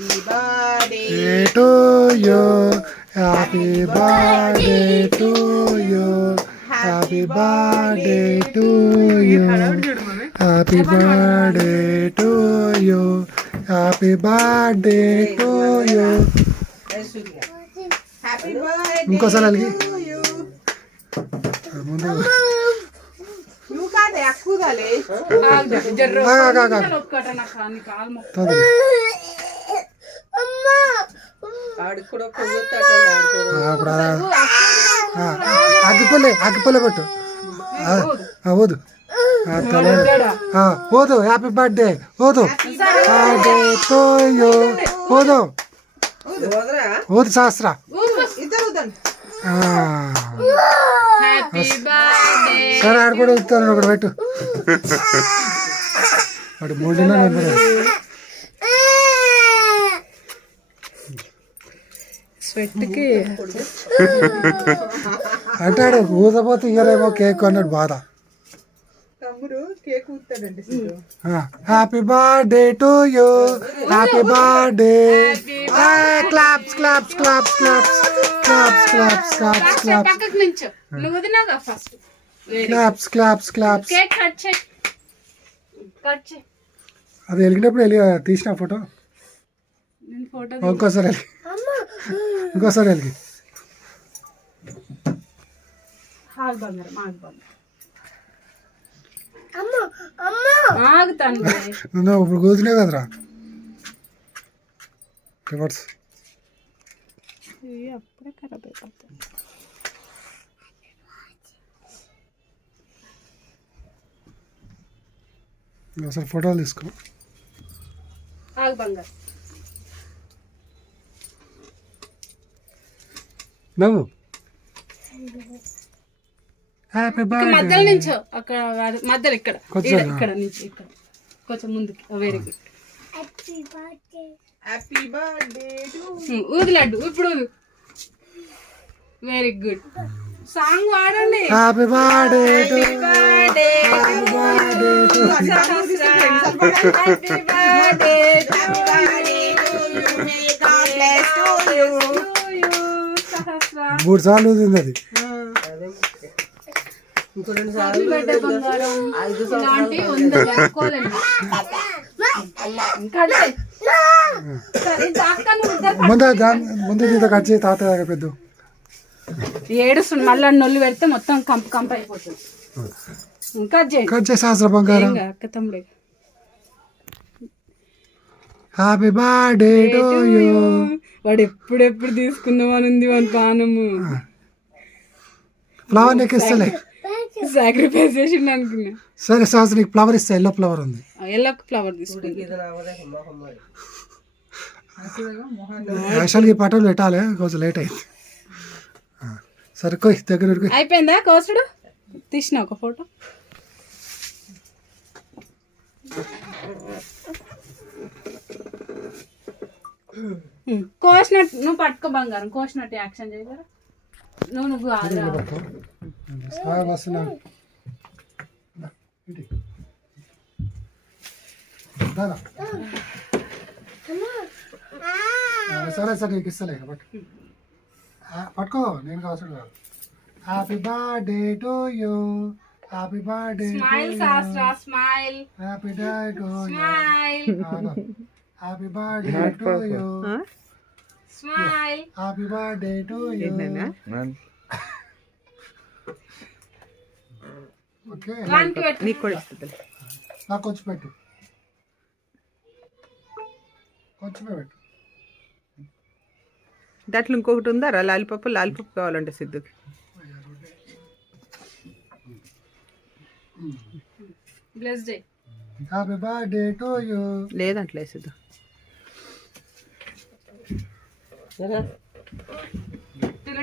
Happy birthday to you. Happy birthday to you. Happy birthday to you. Happy birthday to you. Happy birthday to you. Happy birthday ఇంకోసారి అలిగి to you. ముందు నువ్వు కాదే అక్కుదాలే ఆడికి కూడా అగ్గిపల్లె పెట్టు ఓదు ఓదు హ్యాపీ బర్త్డే ఓదు బర్త్డే టు యూ ఓదు ఓదు శాస్త్ర సరే ఆడ కూడా ఇస్తాను ఒకటి పెట్టు వాడు మూడున్నా స్వెట్కి అంటాడు ఊదపోతే ఇయరేమో కేక్ అన్నాడు బాధ. తమ్ముడు కేక్ ఊతాడండి. Happy birthday to you. Happy birthday. Claps claps claps claps claps claps claps claps claps claps. అది వెలిగినప్పుడు తీసిన ఫోటో ఇంకోసారి వెలిగి ఇంకోసారి వెలిగి నువ్వు ఇప్పుడు కూర్చునే కదరా రివర్స్. అప్పుడే ఖరాబ్ అయిపోతుంది. అసలు ఫోటోలు తీసుకో. నవ్వు హ్యాపీ బర్త్డే. మధ్యలో నుంచో అక్కడ మధ్యలో ఇక్కడ ఇక్కడ నుంచి ఇక్కడ కొంచెం ముందుకి. Very good. హ్యాపీ బర్త్డే ఊది లడ్డు ఇప్పుడు. Very good. సాంగ్ వాడండి. Happy birthday to happy birthday to మూడు సార్లు ఊదింది అది. ముందు కట్ చేయి తాత పెద్ద ఏడుస్తుంది. మళ్ళీ నొల్లు పెడితే మొత్తం కంపు కంపు అయిపోతుంది. కట్ చేయి శాస్త్ర బంగారం. Happy birthday to you. వాడు ఎప్పుడెప్పుడు తీసుకుందామని ఉంది మన పానము. ఫ్లవర్ నీకు ఇస్తలే. సాక్రిఫైస్ చేసిండు అనుకున్నా. సరే శాస్త్ర నీకు ఫ్లవర్ ఇస్తా. ఎల్లో ఫ్లవర్ ఉంది. ఎల్లో ఫ్లవర్ తీసుకుంది. యాక్చువల్గా ఈ పటోలు పెట్టాలి, కొంచెం లేట్ అయింది. సరే కోయ్ దగ్గర అయిపోయిందా కోసుడు? తీసిన ఒక ఫోటో. కోసినట్టు నువ్వు పట్టుకో బంగారం. కోసినట్టు యాక్షన్ చేయగలరా నువ్వు. సరే సరే నీకు ఇస్తలే పట్టుకో. నేను కావసరం కాదు. Happy birthday to you. Happy birthday. Smile Shastra smile. Happy birthday to you. Happy birthday to you. Smile. Happy birthday to you. Okay నాకు కొంచెం పెట్టు. కొంచెం పెట్టు. దాంట్లో ఇంకొకటి ఉందా లాలిపప్పు? లాలిపప్పు కావాలంటే సిద్ధుకి. Happy birthday to you. లేదంటలే సిద్ధు.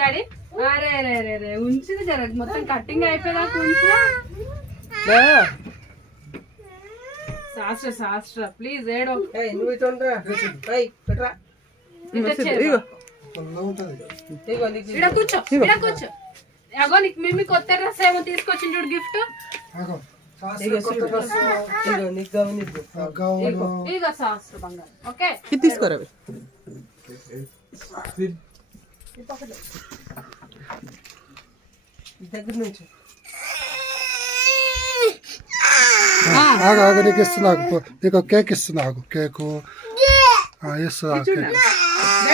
డాడీ అరే అరే అరే అరే ఉంచింది జర మొత్తం కటింగ్ అయిపోయేదాకా ఉంచా. శాస్త్ర శాస్త్ర ప్లీజ్ ఏడో. కూర్చో కూర్చో. అగో నీకు మేము కొత్త డ్రెస్ ఏమో తీసుకొచ్చింది చూడు గిఫ్ట్. గౌను ఇక సహస్ర బంగారం. ఓకే ఇది తీసుకోరా అవి. ఆగు ఆగు, నీకు ఇస్తున్నా ఆగు. నీకు ఒక కేక్ ఇస్తున్నా ఆగు. కేకు ఇస్తున్నా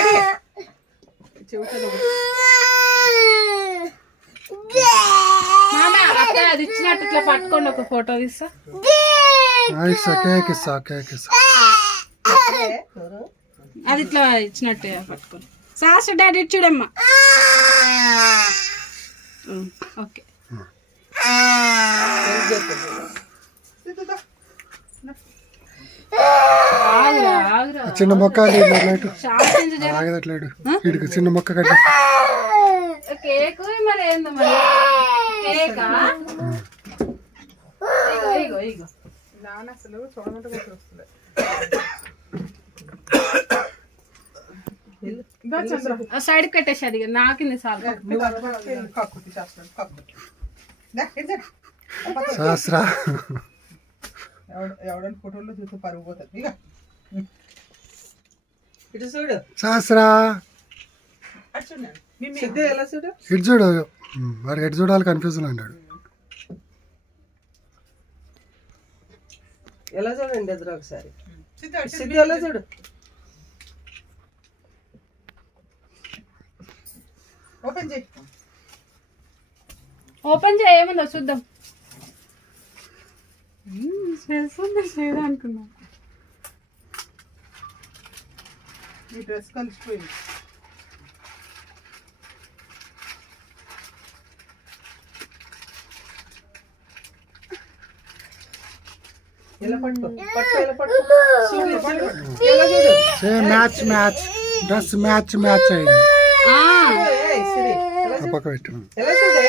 కేక్. మామ అది ఇచ్చినట్టు ఇట్లా పట్టుకోండి, ఒక ఫోటో తీస్తా. ఇస్తా కేక్ ఇస్తా కేక్ ఇస్తా. అది ఇట్లా ఇచ్చినట్టే పట్టుకోండి. సహస్ర డాడీ చూడమ్మా. ఓకే చిన్న మొక్క ఆగట్లేడు. వీడికి చిన్న మొక్క కట్ట. కేక్ మరి ఏందో మరి కేకా. ఇగో ఇగో ఇగో అసలు చూడమంటే వస్తుంది. సైడ్ కట్టేసి అది నాకింది సార్. సహస్ర ఎవడని ఫోటోలో చూస్తే పరుగు పోతుంది. ఇక సహస్ర ఎలా చూడు. ఇటు చూడు. వాడికి ఎటు చూడాలి కన్ఫ్యూజన్ అన్నాడు. ఎలా చూడండి ఎదురు ఒకసారి. సిద్ధి ఎలా చూడు. ఓపెన్ చేయి. ఓపెన్ చేయమన్నా చూద్దాం. అనుకున్నా ఈ డ్రెస్ కలిసిపోయింది. ఎలా పట్టుకో పట్టుకో ఎలా పట్టుకో. ఎలా చూడు. Match match dress match match అయింది. పక్క పెట్టు. ఎలా చూడే.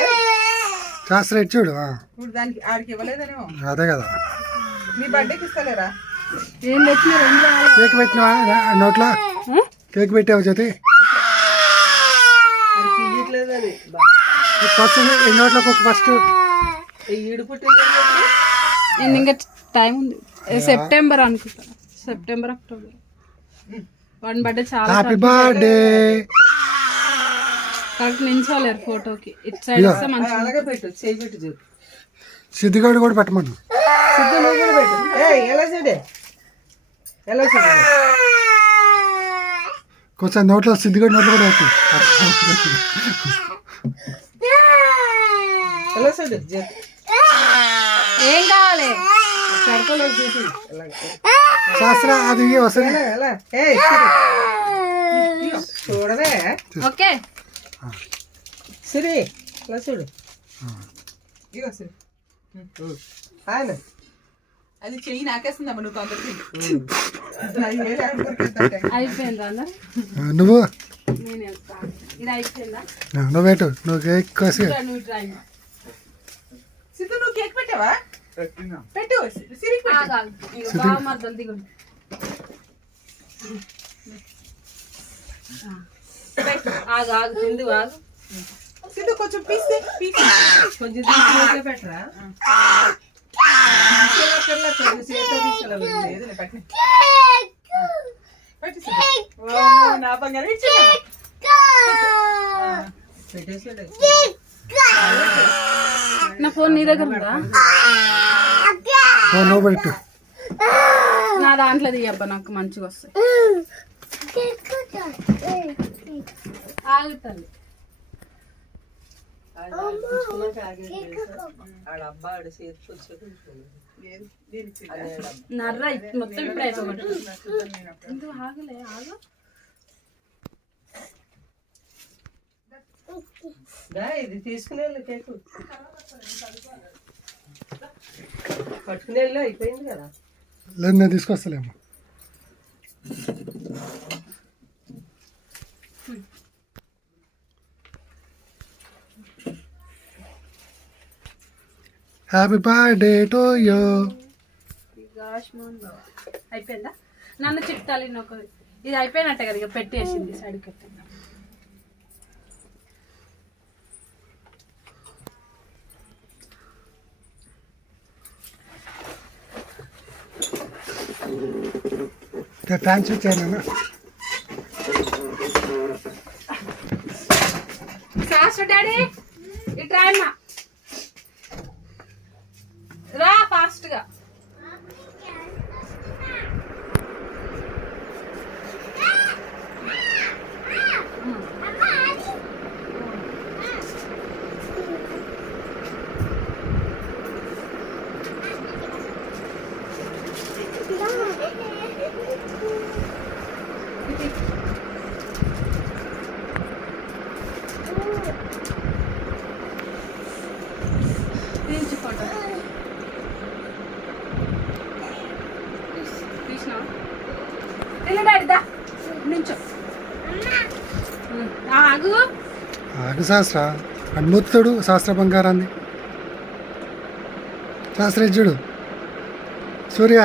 సహస్ర ఇటు చూడు. ఇప్పుడు దానికి ఆడికి ఇవ్వలేదనేమో. అదే కదా. మీ బర్త్డేకి ఇస్తలేరా? ఏం తెచ్చినారు? కేక్ పెట్టినావా నోట్లో? కేక్ పెట్టావు జ్యోతి? అది తీయట్లేదని ఫస్ట్ నోట్లోకి ఒక ఫస్ట్ ఈడు పుట్టింది. ఇంకా టైం ఉంది. సెప్టెంబర్ అనుకుంటా. September October. వన్ బర్త్డే చాలా హ్యాపీ బర్త్డే. కరెక్ట్ నించోలేరు ఫోటోకి. ఇటు సైడ్ వస్తే మంచిగా. అలాగే పెట్టు. చేయి పెట్టు చూడు. సిద్ధిగాడు కూడా పెట్టమను. సిద్ధు నువ్వు కూడా పెట్టు. ఎలా చూడే. ఎలా చూడే. కొంచెం నోట్లో సిద్ధిగాడు నోట్లో కూడా పెట్టు. ఎలా చూడు జ్యోతి. ఏం కావాలి? సర్కల్ చూసి శాస్త్ర అది వస్తుంది. ఎలా చూడవే. ఓకే సిరి ఎలా చూడు. ఇక సరే. ఆయన అది చెయ్యి నాకేస్తుందమ్మా. నువ్వు తొందరగా అయిపోయిందా అన్న? నువ్వు నేను వెళ్తాను. ఇది అయిపోయిందా? నువ్వు పెట్టు. నువ్వు కేక్ కోసి నువ్వు ట్రై. సిద్ధు నువ్వు కేక్ పెట్టావా? పెట్టు. సిరికి పెట్టు. బాగా మద్దలు దిగుంది. ఆగు ఆగు తిందు ఆగు. సిద్ధు కొంచెం పీస్ కొంచెం తీసుకుంటే పెట్టరా. నా బంగారం పెట్టేసాడు. నా ఫోన్ నీ దగ్గర ఉందా? నువ్వు పెట్టు. నా దాంట్లో తీయబ్బా, నాకు మంచిగా వస్తాయి. ఆగుతుంది. నర్ర మొత్తం ఇప్పుడు అయిపోయి ఆగలే ఆగు. ఇది తీసుకునే కేకు పట్టుకునే అయిపోయింది కదా. లేదు నేను తీసుకొస్తలేము. Happy birthday to you. అయిపోయిందా? నన్ను చిట్టాలి. ఇది అయిపోయినట్టే కదా, ఇక పెట్టేసింది సైడ్కి పెట్టింది. ఫ్యాన్ స్విచ్ అయినా శాస్త్ర డాడీ ఇట్రా అమ్మా రా ఫాస్ట్ గా ఆగు ఆగు శాస్త్ర అన్మూర్తుడు శాస్త్ర బంగారాన్ని శాస్త్రజ్ఞుడు సూర్య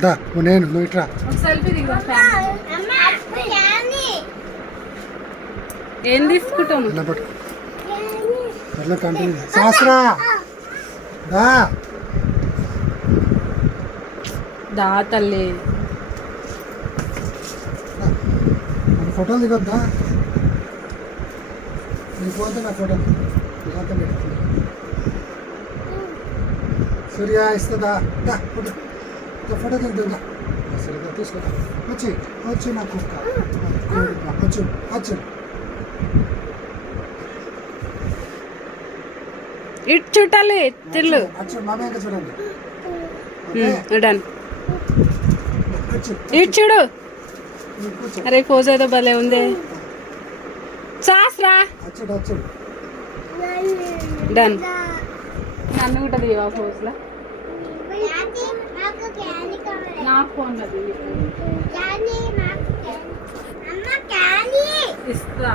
దా నువ్వు ఇట్రా సెల్ఫీ దిగు ఏం తీసుకుంటాం ఇలా పట్టుకో అట్లా కంటిన్యూ శాస్త్ర దా దా తల్లి మన ఫోటోలు దిగొద్దా నీకు పోతే నా ఫోటో ఇదంతా పెట్టుకుంది సూర్య ఇస్తుందా దా ఫోటో ఫోటో దిగుతుందా సరిగ్గా తీసుకోదా వచ్చి నా కుక్క వచ్చు ఇటు చుట్టాలి తిల్లు వచ్చు మామే ఇంకా చూడండి డన్ వచ్చు ఇటు చూడు కూర్చో అరే పోజ్ ఏదో భలే ఉంది శాస్త్రా వచ్చు డన్ నన్ను కూడా దివా పోజ్ లా నాకు ఫోన్ ఇస్తా